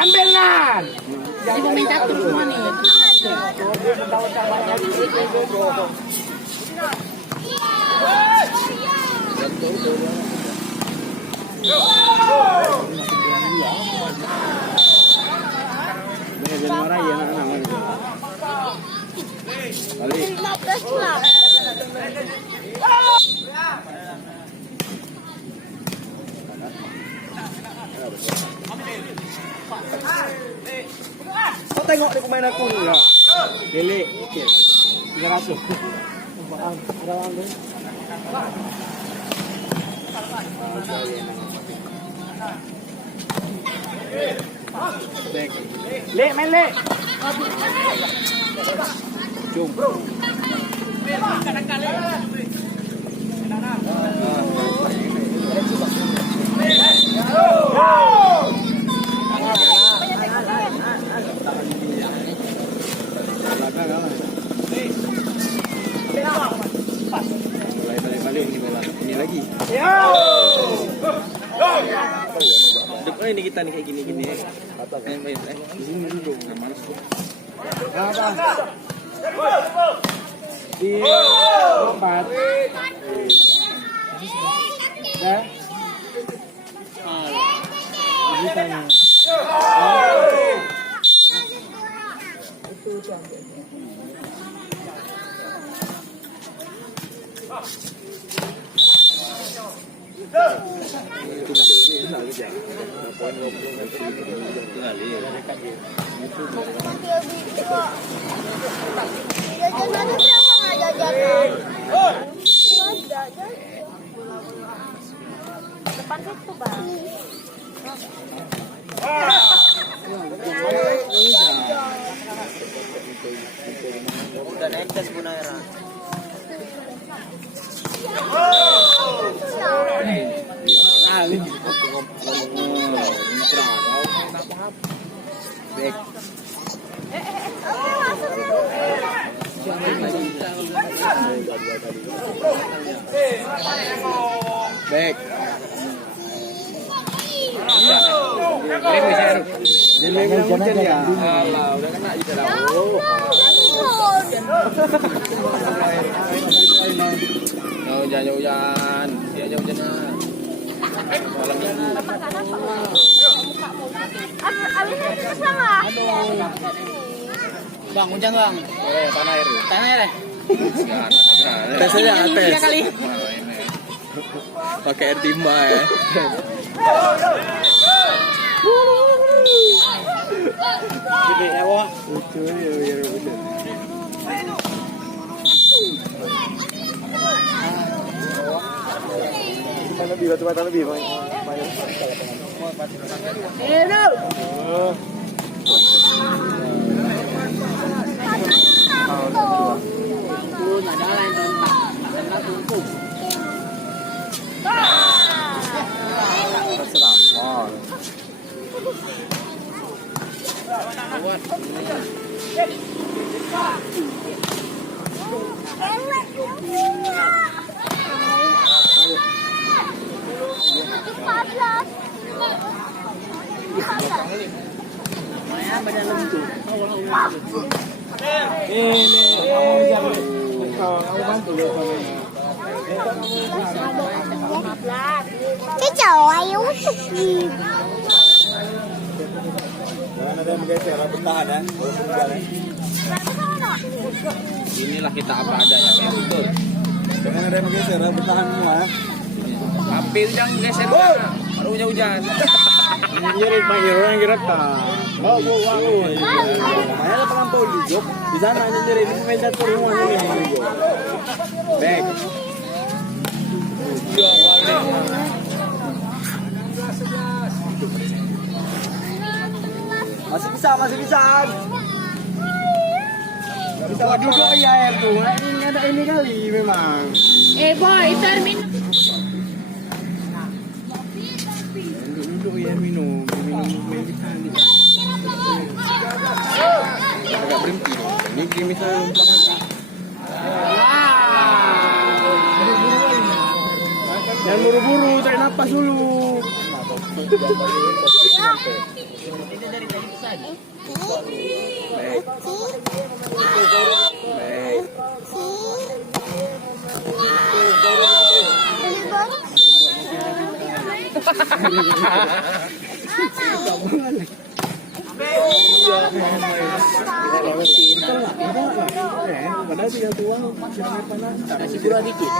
Ambilkan. Jadi pemain catur semua nih. Kau tengok di pemain aku nih ya. Delik. 300. Lek main lek. Jom. Balik ini bola. Ini lagi. Depan ini kita nih kayak gini-gini. Di sini dulu. Malas tuh. Di lompat. Dah. Ditanya. Depan situ, Bang. Udah naik tes Bunaira. Back. Back. Jadi hujan ya. Alah, udah kena di dalam. Jangan hujan. Dia aja hujannya. Malam minggu. Bang, hujan bang. Tanah air. Tanah air. Tes aja tes. Kali. Pakai air timba ya. Gede ya, Wak. Lucu ya, betul. Batu lebih, Bang. Cái chổi yếu cực gì. Jangan ada yang bergeser, bertahan ya. inilah kita apa adanya kayak betul. Jangan ada yang geser, bertahan semua. Tapi jangan geser baru hujan-hujan. Nyerit panggil orang direkam. Bawa bangun. Makanya pengampau juga. Di sana nyerit ini pemain catur semua ini. Back. Masih bisa. Bisa duduk ya air tuh. Ini ada ini kali memang. Boy, termin. Duduk ya minum main kita ni. Agak berhenti dong. Ini game misalnya. Jangan buru-buru, tarik nafas dulu. Padahal tinggal tuang, kasih kurang dikit.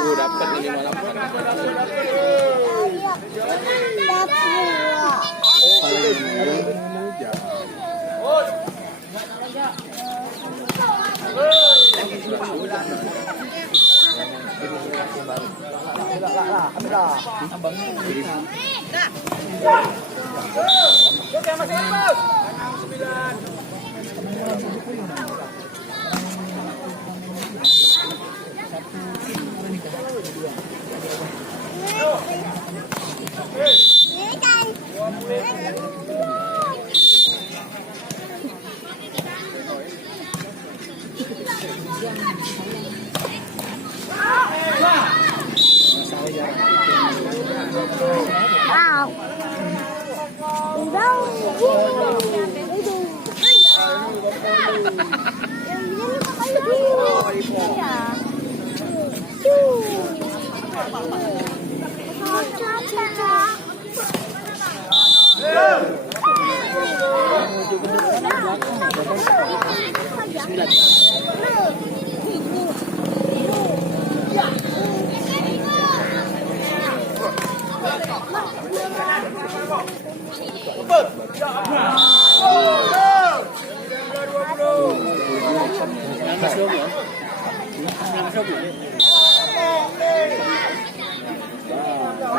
Tuh dapat nih 19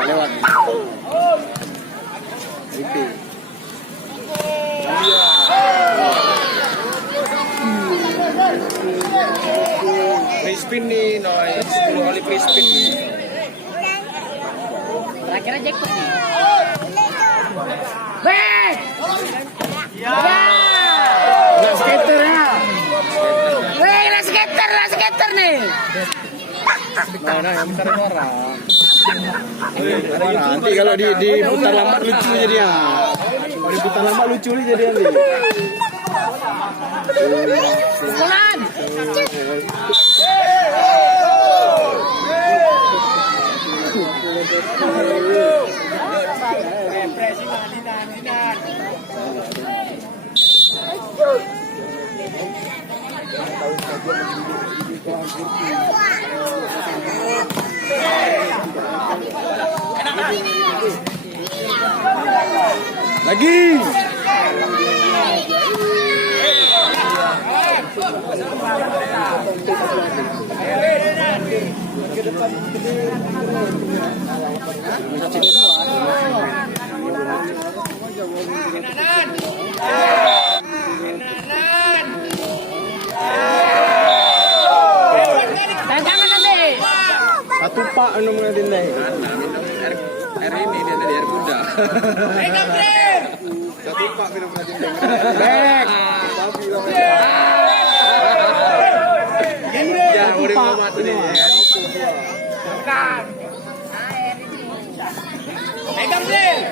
lewat.10 spin nih, noise 10 kali free spin nih. Terakhir aja ikut nih. Back! Ya! Nak skater ya. Weh, lah skater nih. Mana yang besar orang. Nanti kalau diputar lambat lucu jadinya. Kalau diputar lambat lucu nih jadi nanti. Pukulan. Lagi. Tantangan nanti. Satu pak anu mengatin naik. Air ini dia tadi air kuda. Satu pak minum mengatin naik. Back. Ya, udah mamat ini kan. Pegang, Bro.